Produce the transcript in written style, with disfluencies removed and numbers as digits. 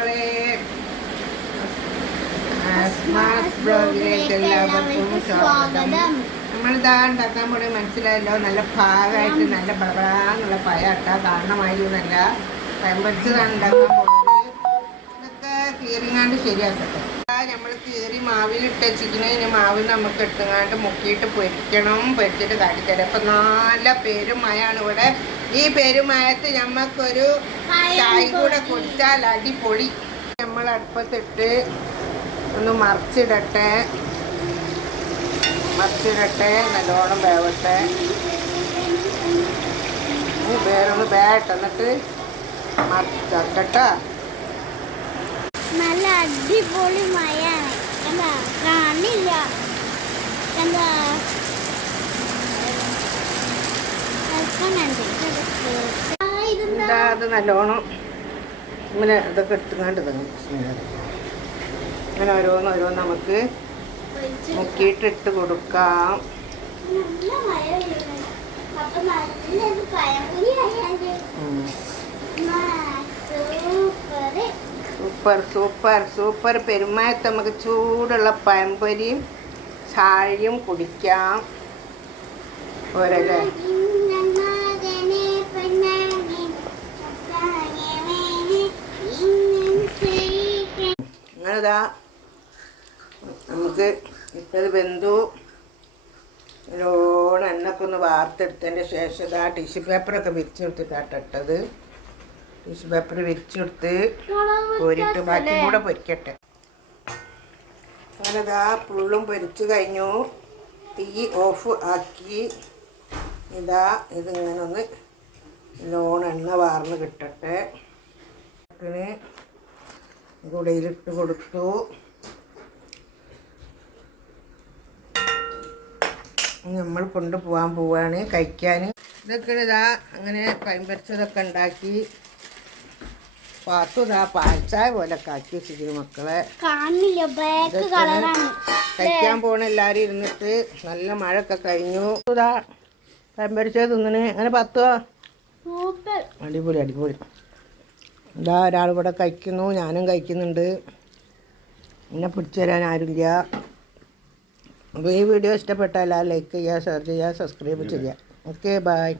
മക്കളെ, ബ്ലോഗിലേക്ക് എല്ലാവർക്കും സ്വാഗതം. നമ്മളിതാ ഉണ്ടാക്കാൻ പോണേ മനസ്സിലായല്ലോ. നല്ല പാകമായിട്ട് നല്ല ബളബളാന്നുള്ള പയട്ട കാണണമായി നല്ല പയമ്പരിച്ചതാണ് ഉണ്ടാക്കാൻ പോകുന്നത്. ഇതൊക്കെ കീറിങ്ങാണ്ട് ശരിയാക്കട്ടെ. നമ്മൾ കീറി മാവിലിട്ട് വെച്ചിരിക്കണ ഇനി മാവിൽ നമുക്ക് ഇട്ടുങ്ങാണ്ട് മുക്കിയിട്ട് പൊരിക്കണം. പൊരിച്ചിട്ട് കാട്ടിത്തരാം. അപ്പം നല്ല പെരുമയാണ് ഇവിടെ. ഈ പെരുമയത്ത് ഞമ്മക്കൊരു ചായ കൂടെ കുടിച്ചാൽ അടിപൊളി. നമ്മൾ അടുപ്പത്തിട്ട് ഒന്ന് മറിച്ചിടട്ടെ. നല്ലോണം വേവട്ടെ. വേറൊന്ന് വേട്ടെ, എന്നിട്ട് മറിച്ചിടട്ടെ. നല്ല അടിപൊളി മഴയാണ്. എന്താ കാണില്ല, എന്താ അത് നല്ലോണം ഇങ്ങനെ ഇതൊക്കെ എടുത്തുകൊണ്ട് ഇങ്ങനെ ഓരോന്ന് നമുക്ക് മുക്കിയിട്ടിട്ട് കൊടുക്കാം. സൂപ്പർ പെരുമായത്ത് നമുക്ക് ചൂടുള്ള പഴംപൊരിയും ചായയും കുടിക്കാം. പോരല്ലേ? അങ്ങനെതാ നമുക്ക് ഇട്ടത് വെന്തു. നല്ലോണം എണ്ണൊക്കെ ഒന്ന് വാർത്തെടുത്തതിൻ്റെ ശേഷം ഇതാ ടിഷ്യൂ പേപ്പറൊക്കെ വിരിച്ചെടുത്തിട്ടാട്ടത്. ടിഷ്യൂ പേപ്പർ വിരിച്ചെടുത്ത് പൊരിട്ട് ബാക്കി കൂടെ പൊരിക്കട്ടെ. അങ്ങനെതാ ഫുള്ളും പൊരിച്ചു കഴിഞ്ഞു. തീ ഓഫ് ആക്കി. ഇതാ ഇതിങ്ങനെ ഒന്ന് നല്ലോണം എണ്ണ വാർന്ന് കിട്ടട്ടെ. കുടയിലിട്ട് കൊടുത്തു. നമ്മൾ കൊണ്ടുപോകാൻ പോവാണ് കഴിക്കാൻ. ഇതൊക്കെ ഇതാ അങ്ങനെ പയമ്പരിച്ചതൊക്കെ ഉണ്ടാക്കി പാത്തു ഇതാ പാൽച്ചായ പോലെ ആക്കി വെച്ചിരിക്കുന്നു മക്കളെ. കഴിക്കാൻ പോണ എല്ലാവരും ഇരുന്നിട്ട് നല്ല മഴയൊക്കെ കഴിഞ്ഞു. ഇതാ പയമ്പരിച്ചത് തിന്നണേ. അങ്ങനെ പത്തുവോ? അടിപൊളി. ഇതാ ഒരാൾ ഇവിടെ കഴിക്കുന്നു, ഞാനും കഴിക്കുന്നുണ്ട്. എന്നെ പിടിച്ചു തരാൻ ആരുമില്ല. അപ്പോൾ ഈ വീഡിയോ ഇഷ്ടപ്പെട്ടാൽ ലൈക്ക് ചെയ്യുക, ഷെയർ ചെയ്യുക, സബ്സ്ക്രൈബ് ചെയ്യുക. Okay, by.